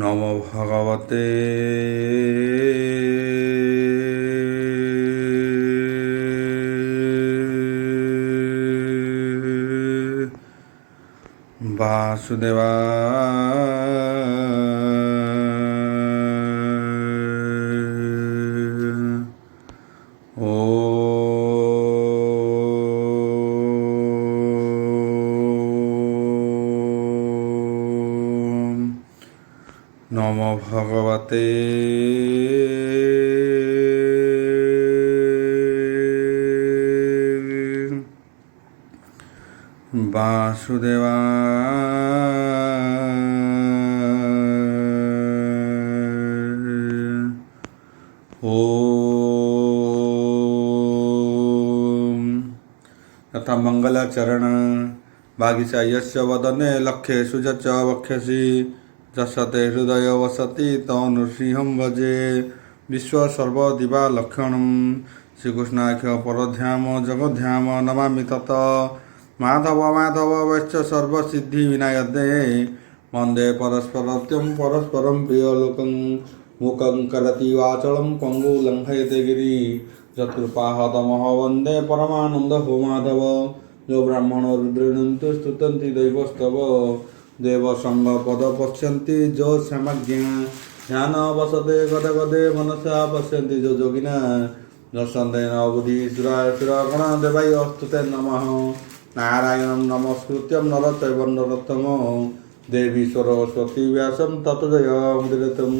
নমো ভগবতে বাসুদেবায়। নমো ভগবতে বাসুদেবায়। ওম তথা মঙ্গলাচরণ বাগীশা यस्य वदने लक्ष्येषु च वक्ष्यसि যশতে হৃদয় বসতি তনুসিংহম ভজে বিশ্বসর্বদিবা লক্ষণম শ্রীকৃষ্ণাখ্য পরধ্যাম জগধ্যাম নমামি তত মাধব মাধব বৈশ্চ সর্বসিদ্ধি বিনায়দে বন্দে পরস্পরত্যম পরস্পরম প্রিয়লোকং মুখং করতি वाचलं पंगु लंघयते गिरि यत्कृपाहतमः वन्दे परमानंद हो माधव जो ब्राह्मणो रुद्रनन्तु स्तुतन्ति दैवस्तव देव संग पद पश्यन्ति जो समज्ञा ध्यान वसते गदे गदे मनसा पश्यन्ति जो जोगिना दर्शन्तेन बुद्धि सुरासुरगण देवाय स्तुते नमः नारायणं नमस्कृत्यं नरचैव नरोत्तमं देवी सरस्वती व्यासं ततो जयमुदीरयं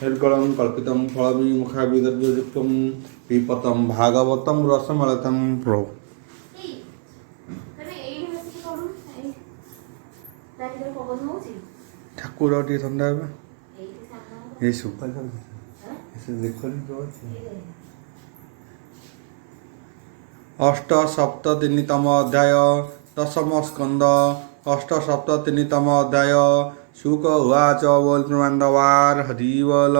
निर्गलं कल्पितं फलविमुखाभिदर्भयुक्तं पिपतं भागवतं रसमलतं प्रो ଠାକୁର ଟିକେ ଥଣ୍ଡା ହେବେ ଏଇ ସୁପା ଦେଖନି ଅଷ୍ଟସପ୍ତତିନିତମ ଅଧ୍ୟାୟ ଦଶମ ସ୍କନ୍ଦ ଅଷ୍ଟସପ୍ତତିନିତମ ଅଧ୍ୟାୟ ଶୁକ ଉବାଚ ବୋଲ ବାନ୍ଧବାର ହରି ବୋଲ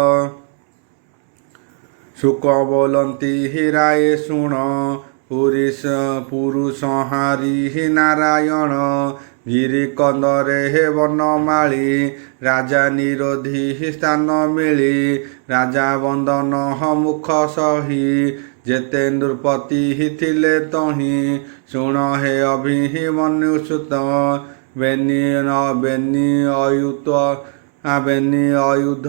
ଶୁକ ବୋଲନ୍ତି ହୀରାଏ ଶୁଣ ପୁରୁଷ ହାରି ହି ନାରାୟଣ ଗିରି କନ୍ଦରେ ହେ ବନମାଳି ରାଜା ନିରୋଧୀ ସ୍ଥାନ ମିଳି ରାଜା ବନ୍ଦନ ମୁଖ ସହି ଯେତେ ନୃପତି ଥିଲେ ତହିଁ ଶୁଣ ହେ ଅଭିମନ୍ୟୁସୁତ ବେନି ଅୟୁଧ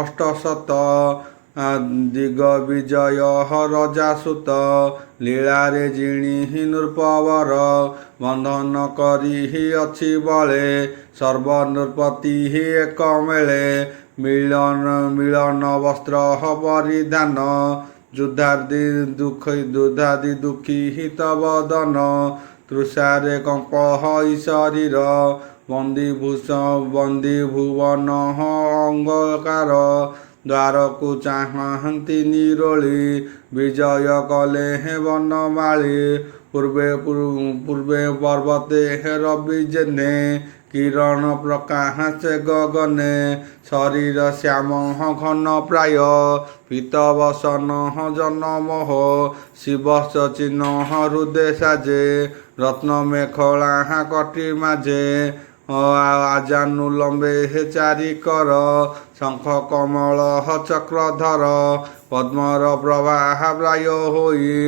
ଅଷ୍ଟଶତ ଦିଗ ବିଜୟ ରଜାସୁତ ଲୀଳାରେ ଜିଣି ନୃପବର ବନ୍ଧନ କରି ଅଛି ବଳେ ସର୍ବନୃପତି ଏକ ମେଳେ ମିଳନ ବସ୍ତ୍ର ପରିଧାନ ଯୁଦ୍ଧାଦି ଦୁଃଖୀ ହିତବଦନ ତୃଷାରେ କମ୍ପ ଶରୀର ବନ୍ଦୀ ଭୁବନ ଅଙ୍ଗକାର ଦ୍ୱାରକୁ ଚାହାନ୍ତି ନିରୋଳି ବିଜୟ କଲେ ହେ ବନମାଳି ପୂର୍ବେ ପର୍ବତେ ହେ ରବି ଜେନେ କିରଣ ପ୍ରକାଶ ଗଗନେ ଶରୀର ଶ୍ୟାମ ଘନ ପ୍ରାୟ ପୀତବସନ ଜନମୋହ ଶିବସ ଚିହ୍ନ ହୃଦେ ସାଜେ ରତ୍ନ ମେଖଳା କଟି ମାଝେ ଆଜାନୁ ଲମ୍ବେ ହେ ଚାରିକର ଶଙ୍ଖ କମଳ ଚକ୍ରଧର ପଦ୍ମର ପ୍ରବାହ ପ୍ରାୟ ହୋଇ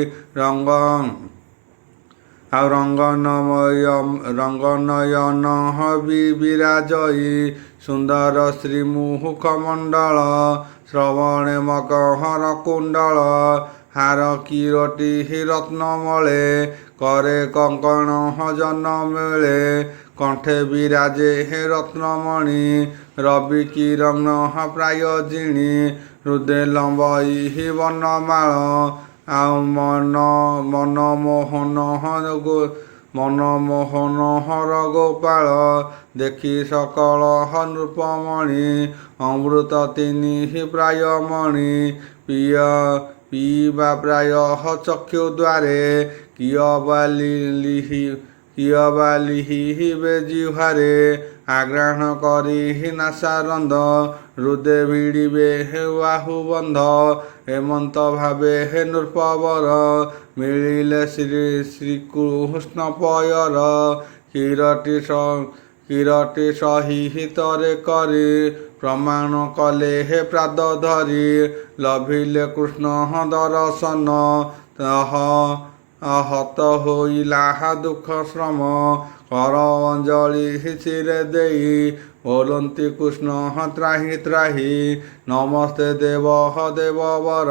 ରଙ୍ଗନୟନ ବିରାଜଇ ସୁନ୍ଦର ଶ୍ରୀମୁଖ ମଣ୍ଡଳ ଶ୍ରବଣେ ମକହର କୁଣ୍ଡଳ ହାର କିରଟି ରତ୍ନମଳେ करे कंकण जन मेले कंठे विराजे हे रत्नमणि रवि किरण प्राय जिणी हृदय लंबई हि वनमाल मनमोहन हर गोपाल देखी सकल नृपमणि अमृत तिनि प्राय मणि पिवा प्राय चक्षु द्वारे कियबालिहि बेजिह्वारे आग्रहण करी नासारंद हृदय भिड़े हे बाहुबंध हेमंत भावे हे नृपवर मिलिले श्रीकृष्ण पयर କିରଟି ସହିତରେ କରି ପ୍ରମାଣ କଲେ ହେ ପ୍ରାଦ ଧରି ଲଭିଲେ କୃଷ୍ଣ ଦର୍ଶନ ହତ ହୋଇଲା ଦୁଃଖ ଶ୍ରମ କର ଅଞ୍ଜଳି ଶିରେ ଦେଇ ବୋଲନ୍ତି କୃଷ୍ଣ ତ୍ରାହି ତ୍ରାହି ନମସ୍ତେ ଦେବ ଦେବବର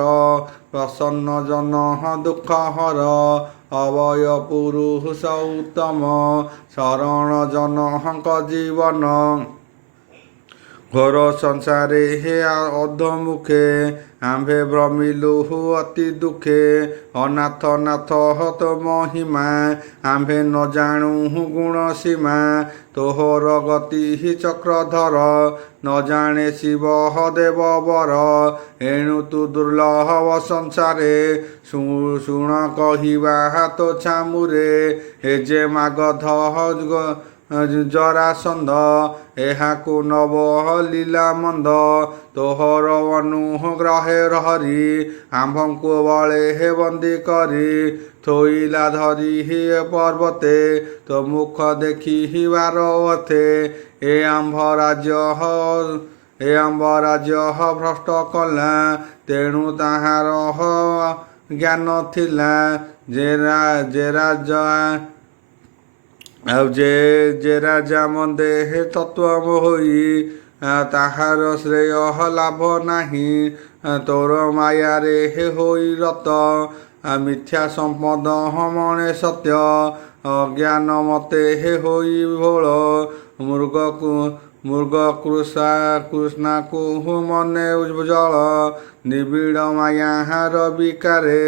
ପ୍ରସନ୍ନ ଜନ ଦୁଃଖ ହର ଅବୟ ପୁରୁଷ ଉତ୍ତମ ଶରଣ ଜନଙ୍କ ଜୀବନ ଘୋର ସଂସାରେ ହେ ଅଧମୁଖେ ଆମ୍ଭେ ଭ୍ରମିଲୁ ଅତି ଦୁଃଖେ ଅନାଥ ନାଥ ତ ମହିମା ଆମ୍ଭେ ନ ଜାଣୁ ଗୁଣ ସୀମା ତୋହର ଗତି ଚକ୍ରଧର ନ ଜାଣେ ଶିବ ଦେବ ବର ଏଣୁ ତୁ ଦୁର୍ଲଭ ସଂସାରେ ଶୁଣ କହିବା ତୋ ଛାମୁରେ ଏ ଯେ ମାଗଧ ଜରାସନ୍ଧ ଏହାକୁ ନବ ଲୀଲା ମନ୍ଦ ତୋହର ଅନୁଗ୍ରହେ ହରି ଆମ୍ଭଙ୍କୁ ବଳେ ହେ ବନ୍ଦୀ କରି ଥୋଇଲା ଧରି ହି ପର୍ବତେ ତୋ ମୁଖ ଦେଖିବାର ଅଥେ ଏ ଆମ୍ଭ ରାଜ୍ୟ ଭ୍ରଷ୍ଟ କଲା ତେଣୁ ତାହାର ଜ୍ଞାନ ଥିଲା ଯେ ରାଜା ମନ୍ଦେ ହେ ତତ୍ୱ ହୋଇ ତାହାର ଶ୍ରେୟ ଲାଭ ନାହିଁ ତୋର ମାୟାରେ ହେ ହୋଇ ରତ ମିଥ୍ୟା ସମ୍ପଦ ମଣେ ସତ୍ୟ ଅଜ୍ଞାନ ମତେ ହେ ହୋଇ ଭୋଳ ମୃଗ କୃଷ୍ଣାକୁ ମନେ ଉଜ୍ଜଳ ନିବିଡ଼ ମାୟାହାର ବିକାରେ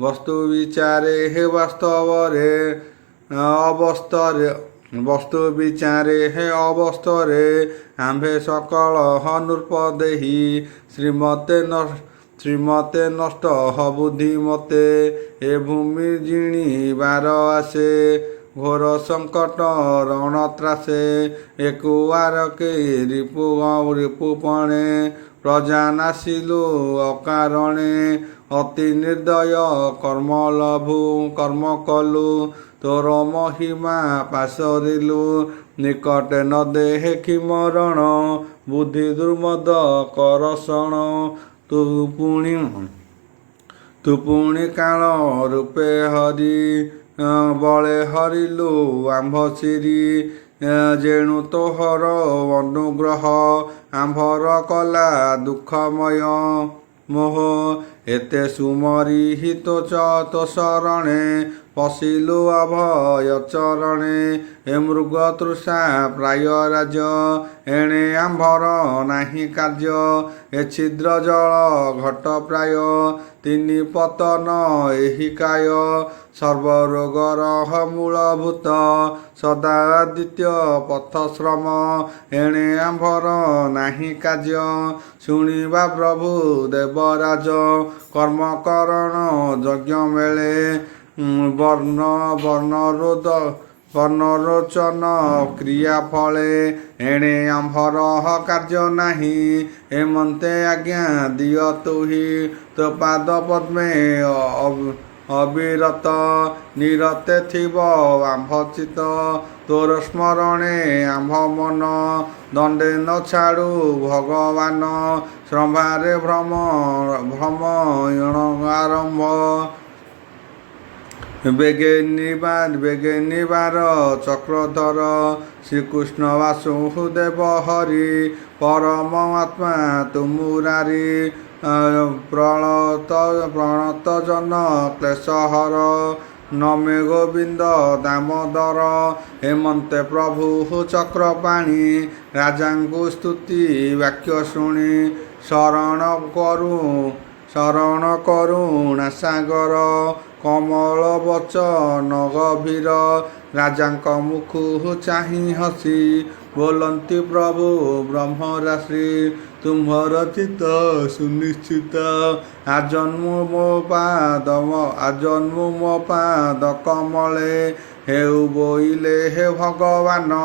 ବସ୍ତୁ ବିଚାରେ ହେ ବାସ୍ତବରେ ବସ୍ତୁ ବିଚାରେ ହେ ଅବସ୍ତରେ ଆମ୍ଭେ ସକଳ ନୃପ ଦେହି ଶ୍ରୀମତେ ନଷ୍ଟ ବୁଦ୍ଧି ମତେ ଏ ଭୂମି ଜିଣିବାର ଆସେ ଘୋର ସଙ୍କଟ ରଣ ତ୍ରାସେ ଏକୁଆର କେ ରିପୁପଣେ ପ୍ରଜା ନାସିଲୁ ଅକାରଣେ ଅତି ନିର୍ଦ୍ଦୟ କର୍ମ କଲୁ ତୋର ମହିମା ପାଶରିଲୁ ନିକଟେ ନ ଦେଖି ମରଣ ବୁଦ୍ଧି ଦୁର୍ମଦ କରସଣ ତୁ ପୁଣି କାଳ ରୂପେ ହରି ବଳେ ହରିଲୁ ଆମ୍ଭ ସିରି ଯେଣୁ ତୋହର ଅନୁଗ୍ରହ ଆମ୍ଭର କଲା ଦୁଃଖମୟ ମୋହ ଏତେ ସୁମରି ତୋ ଶରଣେ ପଶିଲୁ ଅଭୟ ଚରଣେ ଏ ମୃଗ ତୃଷା ପ୍ରାୟ ରାଜ ଏଣେ ଆମ୍ଭର ନାହିଁ କାର୍ଯ୍ୟ ଏ ଛିଦ୍ର ଜଳ ଘଟ ପ୍ରାୟ ତିନି ପତନ ଏହି କାୟ ସର୍ବରୋଗର ମୂଳଭୂତ ସଦା ଦ୍ୱିତୀୟ ପଥ ଶ୍ରମ ଏଣେ ଆମ୍ଭର ନାହିଁ କାର୍ଯ୍ୟ ଶୁଣିବା ପ୍ରଭୁ ଦେବରାଜ କର୍ମକରଣ ଯଜ୍ଞ ମେଳେ ବର୍ଣ୍ଣରୋଚନ କ୍ରିୟା ଫଳେ ଏଣେ ଆମ୍ଭର କାର୍ଯ୍ୟ ନାହିଁ ଏମନ୍ତେ ଆଜ୍ଞା ଦିଅ ତୁହି ତୋ ପାଦ ପଦ୍ମେ ଅବିରତ ନିରତେ ଥିବ ଆମ୍ଭ ଚିତ ତୋର ସ୍ମରଣେ ଆମ୍ଭ ମନ ଦଣ୍ଡେ ନ ଛାଡ଼ୁ ଭଗବାନ ଶ୍ରମ୍ଭାରେ ଭ୍ରମ ଆରମ୍ଭ ବେଗେ ନିବାର ଚକ୍ରଧର ଶ୍ରୀକୃଷ୍ଣ ବାସୁଦେବ ହରି ପରମ ଆତ୍ମା ତୁମୁରାରି ପ୍ରଣତ ଜନ କ୍ଲେଶହର ନମେ ଗୋବିନ୍ଦ ଦାମୋଦର ହେମନ୍ତେ ପ୍ରଭୁ ଚକ୍ରପାଣି ରାଜାଙ୍କୁ ସ୍ତୁତି ବାକ୍ୟ ଶୁଣି ଶରଣ କରୁଣା ସାଗର କମଳ ବଚନ ଗଭୀର ରାଜାଙ୍କ ମୁଖୁ ଚାହିଁ ହସି ବୋଲନ୍ତି ପ୍ରଭୁ ବ୍ରହ୍ମରାଶି ତୁମ୍ଭର ଚିତ ସୁନିଶ୍ଚିତ ଆଜନ୍ମୁ ମୋ ପାଦ କମଳେ ହେଉ ବୋଇଲେ ହେ ଭଗବାନ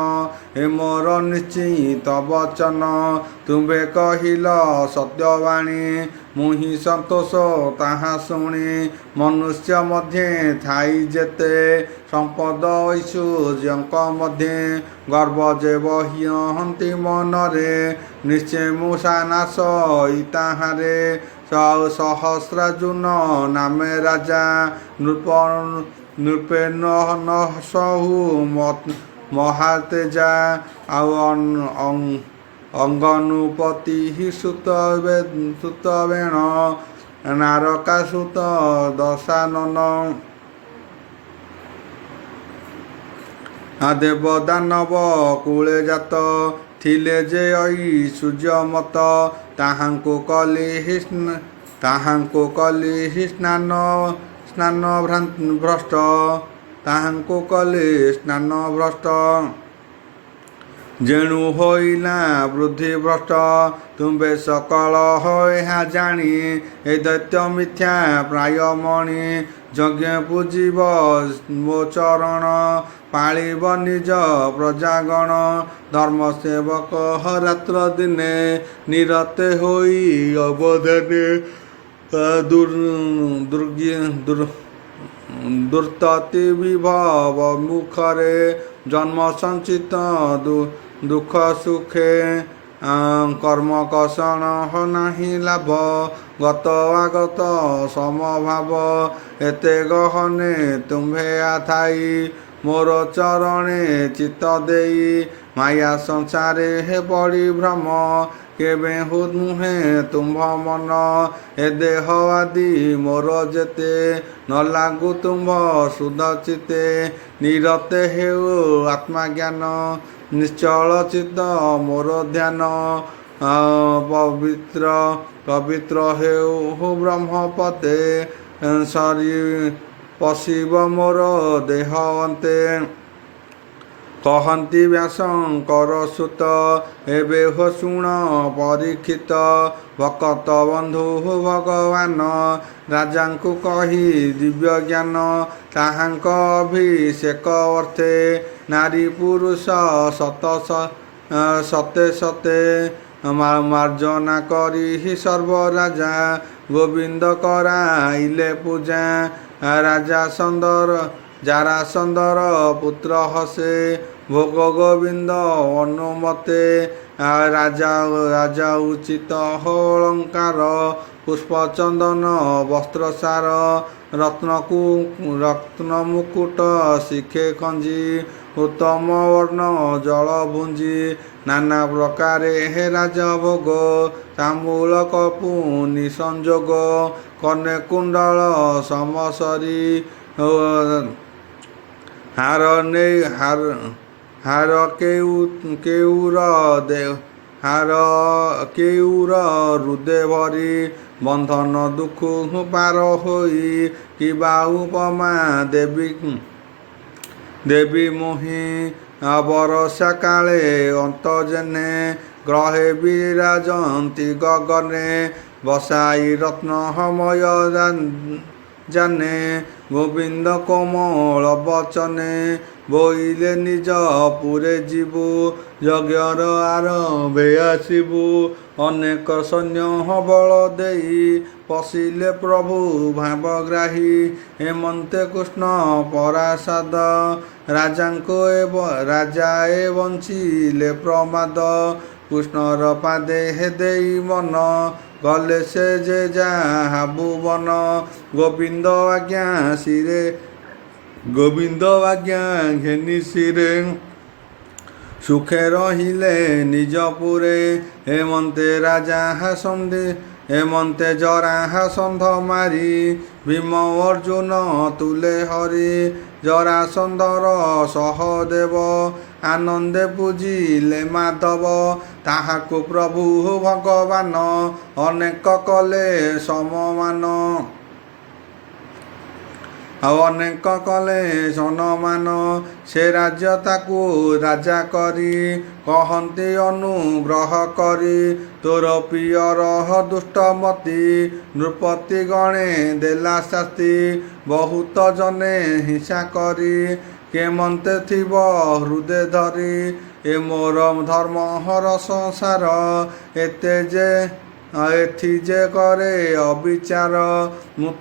ଏ ମୋର ନିଶ୍ଚିତ ବଚନ ତୁମ୍ଭେ କହିଲ ସତ୍ୟବାଣୀ ମୁହିଁ ସନ୍ତୋଷ ତାହା ଶୁଣି ମନୁଷ୍ୟ ମଧ୍ୟେ ଥାଇ ଯେତେ ସମ୍ପଦ ଐଶ୍ୱର୍ଯ୍ୟଙ୍କ ମଧ୍ୟେ ଗର୍ବ ଯେ ବହିହନ୍ତି ମନରେ ନିଶ୍ଚୟ ମୂଷା ନାଶ ତାହାରେ ସହସ୍ରାର୍ଜୁନ ନାମେ ରାଜା ନୃପେ ନହସହୁ ମହାତେଜା ଆଉ ଅଙ୍ଗନୁପତି ସୁତ ବେଣ ନାରକା ସୁତ ଦଶାନନ ଦେବ ଦାନବ କୂଳେ ଜାତ ଥିଲେ ଯେ ସୂର୍ଯ୍ୟମତ ତାହାଙ୍କୁ କଲି ସ୍ନାନ ଭ୍ରଷ୍ଟ ତାହାଙ୍କୁ କଲି ସ୍ନାନ ଭ୍ରଷ୍ଟ ଯେଣୁ ହୋଇଲା ବୃଦ୍ଧି ଭ୍ରଷ୍ଟ ତୁମ୍ଭେ ସକଳ ଏହା ଜାଣି ଏ ଦୈତ୍ୟ ମିଥ୍ୟା ପ୍ରାୟ ମଣି ଯଜ୍ଞ ପୂଜିବ ମୋ ଚରଣ ପାଳିବ ନିଜ ପ୍ରଜାଗଣ ଧର୍ମ ସେବକ ରାତ୍ର ଦିନେ ନିରତେ ହୋଇ ଅବଧାନେ ଦୁର୍ତ୍ତତି ବିଭବ ମୁଖରେ ଜନ୍ମ ସଞ୍ଚିତ ଦୁଃଖ ସୁଖେ କର୍ମ କଷଣ ନାହିଁ ଲାଭ ଗତ ଆଗତ ସମଭାବ ଏତେ ଗହନେ ତୁମ୍ଭେ ଥାଇ ମୋର ଚରଣେ ଚିତ୍ତ ଦେଇ ମାୟା ସଂସାରେ ହେ ପଡ଼ି ଭ୍ରମ କେବେ ନୁହେଁ ତୁମ୍ଭ ମନ ଏ ଦେହ ଆଦି ମୋର ଯେତେ ନ ଲାଗୁ ତୁମ୍ଭ ସୁଧ ଚିତେ ନିରତେ ହେଉ ଆତ୍ମାଜ୍ଞାନ ନିଶ୍ଚଳ ଚିତ୍ତ ମୋର ଧ୍ୟାନ ପବିତ୍ର ହେଉ ବ୍ରହ୍ମପତେ ପଶିବ ମୋର ଦେହ ଅନ୍ତେ କହନ୍ତି ବ୍ୟାସଙ୍କର ସୁତ ଏବେ ହୋ ଶୁଣ ପରୀକ୍ଷିତ ଭକତ ବନ୍ଧୁ ଭଗବାନ ରାଜାଙ୍କୁ କହି ଦିବ୍ୟ ଜ୍ଞାନ ତାହାଙ୍କ ଅଭିଷେକ ଅର୍ଥେ ନାରୀ ପୁରୁଷ ସତେ ସତେ ମାର୍ଜନା କରି ସର୍ବରାଜା ଗୋବିନ୍ଦ କରାଇଲେ ପୂଜା ଜାରାସନ୍ଦର ପୁତ୍ର ହସେ ଭୋଗ ଗୋବିନ୍ଦ ଅନୁମତେ ରାଜା ଉଚିତ ଅଳଙ୍କାର ପୁଷ୍ପ ଚନ୍ଦନ ବସ୍ତ୍ରସାର ରତ୍ନ ମୁକୁଟ ଶିଖେ ଖଞ୍ଜି ଉତ୍ତମ ବର୍ଣ୍ଣ ଜଳ ଭୁଞ୍ଜି ନାନା ପ୍ରକାରେ ହେ ରାଜଭୋଗ ତାମ୍ବୁଳ କପୁନି ସଂଯୋଗ କନେ କୁଣ୍ଡଳ ସମସରି ହାର କେଉର ହୃଦେ ଭରି ବନ୍ଧନ ଦୁଃଖ ପାର ହୋଇ କିବା ଉପମା ଦେବୀ ମୋହି ବରଷା କାଳେ ଅନ୍ତ ଜେନେ ଗ୍ରହେ ବିରାଜନ୍ତି ଗଗନେ ବସାଇ ରତ୍ନମୟ ଜାନେ ଗୋବିନ୍ଦ କୋମଳ ବଚନେ ବୋଇଲେ ନିଜ ପୁରେ ଯିବୁ ଯଜ୍ଞର ଆରମ୍ଭେ ଆସିବୁ ଅନେକ ସୈନ୍ୟ ବଳ ଦେଇ ପଶିଲେ ପ୍ରଭୁ ଭାବଗ୍ରାହୀ ହେମନ୍ତେ କୃଷ୍ଣ ପରାସାଦ ରାଜା ଏ ବଞ୍ଚିଲେ ପ୍ରମାଦ କୃଷ୍ଣର ପାଦେ ଦେଇ ମନ ଗଲେ ସେ ଯେ ଯାହା ଭୁବନ ଗୋବିନ୍ଦ ଆଜ୍ଞା ଘେନି ଶିରେ ସୁଖେ ରହିଲେ ନିଜପୁରେ ହେମନ୍ତେ ଜରା ସନ୍ଧ ମାରି ଭୀମ ଅର୍ଜୁନ ତୁଲେ ହରି ଜରାସନ୍ଧର ସହଦେବ ଆନନ୍ଦେ ପୂଜିଲେ ମାଧବ ତାହାକୁ ପ୍ରଭୁ ଭଗବାନ ଅନେକ କଲେ ସମ୍ମାନ ସମ୍ମାନ ସେ ରାଜ୍ୟ ତାକୁ ରାଜା କରି କହନ୍ତି ଅନୁଗ୍ରହ କରି ତୋର ପ୍ରିୟର ଦୁଷ୍ଟମତି ନୃପତି ଗଣେ ଦେଲା ଶାସ୍ତି ବହୁତ ଜନେ ହିଂସା କରି କେମନ୍ତେ ଥିବ ହୃଦେ ଧରି ଏ ମୋର ଧର୍ମହର ସଂସାର ଏତେ ଯେ ଏଥି ଯେ କରେ ଅବିଚାର ମୁଁ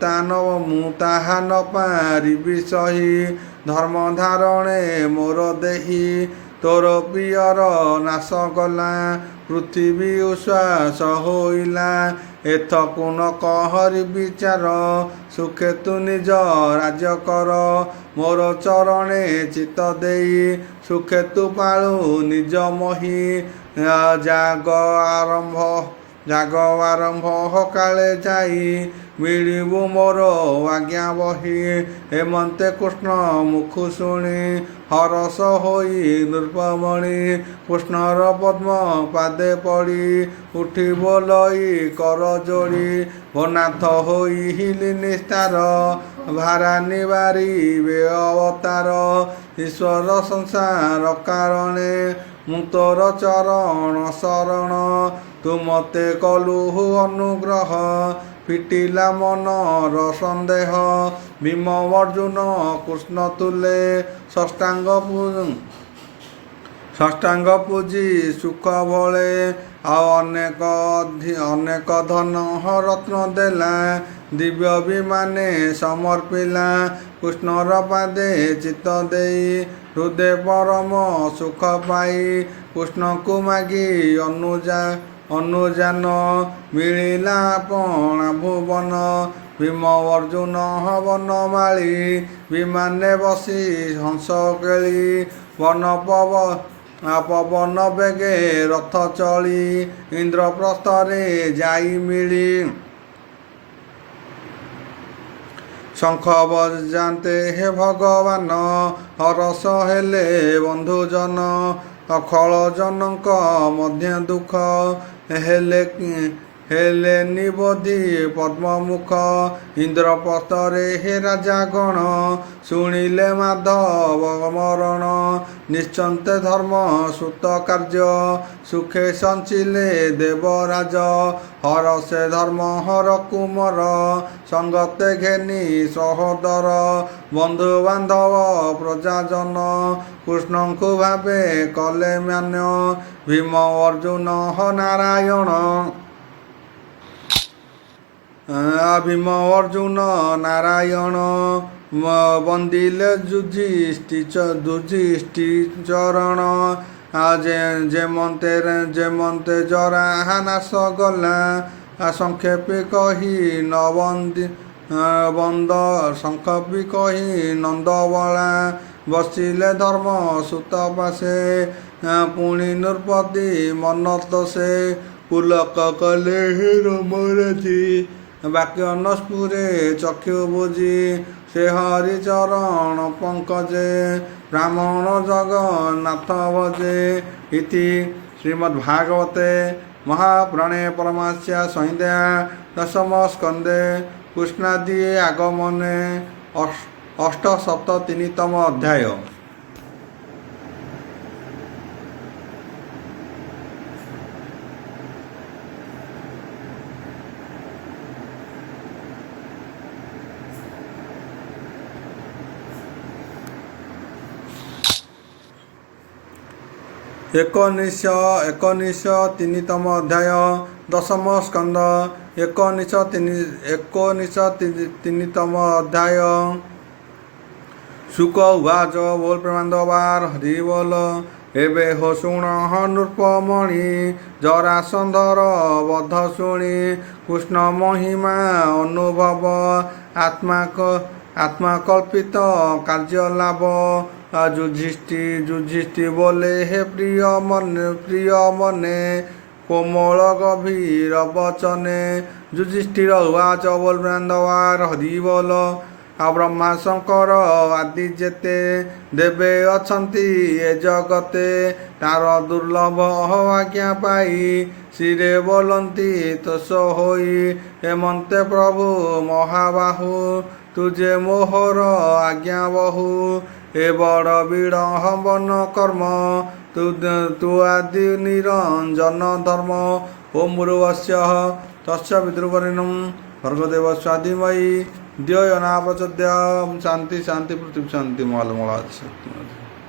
ତାହା ନ ପାରିବି ସହି ଧର୍ମ ଧାରଣେ ମୋର ଦେହି ତୋର ପ୍ରିୟର ନାଶ ଗଲା ପୃଥିବୀ ଉଶ୍ୱାସ ହୋଇଲା ଏଥକୁ ନ କହରି ବିଚାର ସୁଖେ ତୁ ନିଜ ରାଜ୍ୟ କର ମୋର ଚରଣେ ଚିତ୍ତ ଦେଇ ସୁଖେ ତୁ ପାଳୁ ନିଜ ମହି ଜାଗ ଆରମ୍ଭ କାଳେ ଯାଇ ମିଳିବୁ ମୋର ଆଜ୍ଞା ବହି ହେମନ୍ତେ କୃଷ୍ଣ ମୁଖୁ ଶୁଣି ହରସ ହୋଇ ନୃପମଣି କୃଷ୍ଣର ପଦ୍ମ ପାଦେ ପଡ଼ି ଉଠି ବୋଲଇ କର ଯୋଡ଼ି ଭନାଥ ହୋଇ ହିଲି ନିସ୍ତାର ଭାରା ନିବାରିବେ ଅବତାର ଈଶ୍ୱର ସଂସାର କାରଣେ ମୁଁ ତୋର ଚରଣ ଶରଣ ତୁ ମତେ କଲୁ ଅନୁଗ୍ରହ ଫିଟିଲା ମନର ସନ୍ଦେହ ଭୀମ ଅର୍ଜୁନ କୃଷ୍ଣ ତୁଲେ ଷଷ୍ଟାଙ୍ଗ ପୂଜି ସୁଖ ବଳେ ଆଉ ଅନେକ ଧନ ରତ୍ନ ଦେଲା ଦିବ୍ୟ ବିମାନେ ସମର୍ପିଲା କୃଷ୍ଣର ପାଦେ ଚିତ୍ତ ଦେଇ ହୃଦୟ ପରମ ସୁଖ ପାଇ କୃଷ୍ଣକୁ ମାଗି ଅନୁଯାନ ମିଳିଲା ଆପଣା ଭୁବନ ଭୀମ ଅର୍ଜୁନ ବନମାଳି ବିମାନେ ବସି ହଂସ କେଳି ପବନ ବେଗେ ରଥ ଚଳି ଇନ୍ଦ୍ରପ୍ରସ୍ଥରେ ଯାଇ ମିଳି ଶଙ୍ଖ ବଜାନ୍ତେ ହେ ଭଗବାନ ହରସ ହେଲେ ବନ୍ଧୁଜନ ଅଖଳ ଜନଙ୍କ ମଧ୍ୟ ଦୁଃଖ ହେଲେ ନିବୋଧି ପଦ୍ମମୁଖ ଇନ୍ଦ୍ରପ୍ରସ୍ଥରେ ହେ ରାଜା ଗଣ ଶୁଣିଲେ ମାଧବ ମରଣ ନିଶ୍ଚନ୍ତେ ଧର୍ମ ସୂତ କାର୍ଯ୍ୟ ସୁଖେ ସଞ୍ଚିଲେ ଦେବରାଜ ହରସେ ଧର୍ମ ହର କୁମର ସଙ୍ଗତେ ଘେନି ସହୋଦର ବନ୍ଧୁ ବାନ୍ଧବ ପ୍ରଜାଜନ କୃଷ୍ଣଙ୍କୁ ଭାବେ କଲେ ମାନ ଭୀମ ଅର୍ଜୁନ ନାରାୟଣ ଭୀମ ଅର୍ଜୁନ ନାରାୟଣ ବନ୍ଦିଲେ ଯୁଧିଷ୍ଠି ଚରଣ ଯେମନ୍ତେ ଜରା ନାଶ ଗଲା ସଂକ୍ଷେପେ କହି ନନ୍ଦବଳା ବସିଲେ ଧର୍ମ ସୂତ ପାଶେ ପୁଣି ନୃପତି ମନ ସେ ପୁଲକ କଲେ ହେ ରମରାଜି ବାକ୍ୟ ନସ୍ଫୁରେ ଚକ୍ଷୁ ବୁଝି ସେ ହରି ଚରଣ ପଙ୍କଜେ ବ୍ରାହ୍ମଣ ଜଗନ୍ନାଥ ଭଜେ ଇତି ଶ୍ରୀମଦ୍ଭାଗବତେ ମହାପୁରାଣେ ପରମାଂସ୍ୟା ସଂହିତା ଦଶମ ସ୍କନ୍ଧେ କୃଷ୍ଣାଦି ଆଗମନେ ଅଷ୍ଟସପ୍ତତିନିତମ ଅଧ୍ୟାୟ। ଏକନିଶ ତିନିତମ ଅଧ୍ୟାୟ ଦଶମ ସ୍କନ୍ଧ ଏକନିଶ ତିନିତମ ଅଧ୍ୟାୟ। ଶୁକ ଉବାଚ ବୋଲ ପ୍ରେମାନନ୍ଦବାର ହରି ବୋଲ ଏବେ ହୋ ଶୁଣ ନୃପମଣି ଜରାସନ୍ଧର ବଧ ଶୁଣି କୃଷ୍ଣ ମହିମା ଅନୁଭବ ଆତ୍ମାକଳ୍ପିତ କାର୍ଯ୍ୟ ଲାଭ ଯୁଧିଷ୍ଠି ବୋଲେ ହେ ପ୍ରିୟ ମନେ କୋମଳ ଗଭୀର ବଚନେ ଯୁଧିଷ୍ଠିର ଉବାଚ ବୋଲ ପ୍ରେମାନନ୍ଦବାର ହରି ବୋଲ ଆଉ ବ୍ରହ୍ମା ଶଙ୍କର ଆଦି ଯେତେ ଦେବେ ଅଛନ୍ତି ଏ ଜଗତେ ତାର ଦୁର୍ଲଭ ଆଜ୍ଞା ପାଇ ଶିରେ ବୋଲନ୍ତି ତୋଷ ହୋଇ ହେମନ୍ତେ ପ୍ରଭୁ ମହାବାହୁ ତୁଜେ ମୋହର ଆଜ୍ଞା ବହୁ ଏ ବଡ଼ ବିଡ଼ମ୍ବନ କର୍ମ ତୁ ଆଦି ନିରଞ୍ଜନ ଧର୍ମ ଓಂ ଭୂର୍ଭୁବଃ ତସ୍ୟ ବିତୃବରେଣ୍ୟଂ ଭର୍ଗଦେବସ୍ୟ ଧୀମହି धियो यो न प्रचोदयात् शान्ति शान्ति पृथ्वी शान्ति मलमूलात्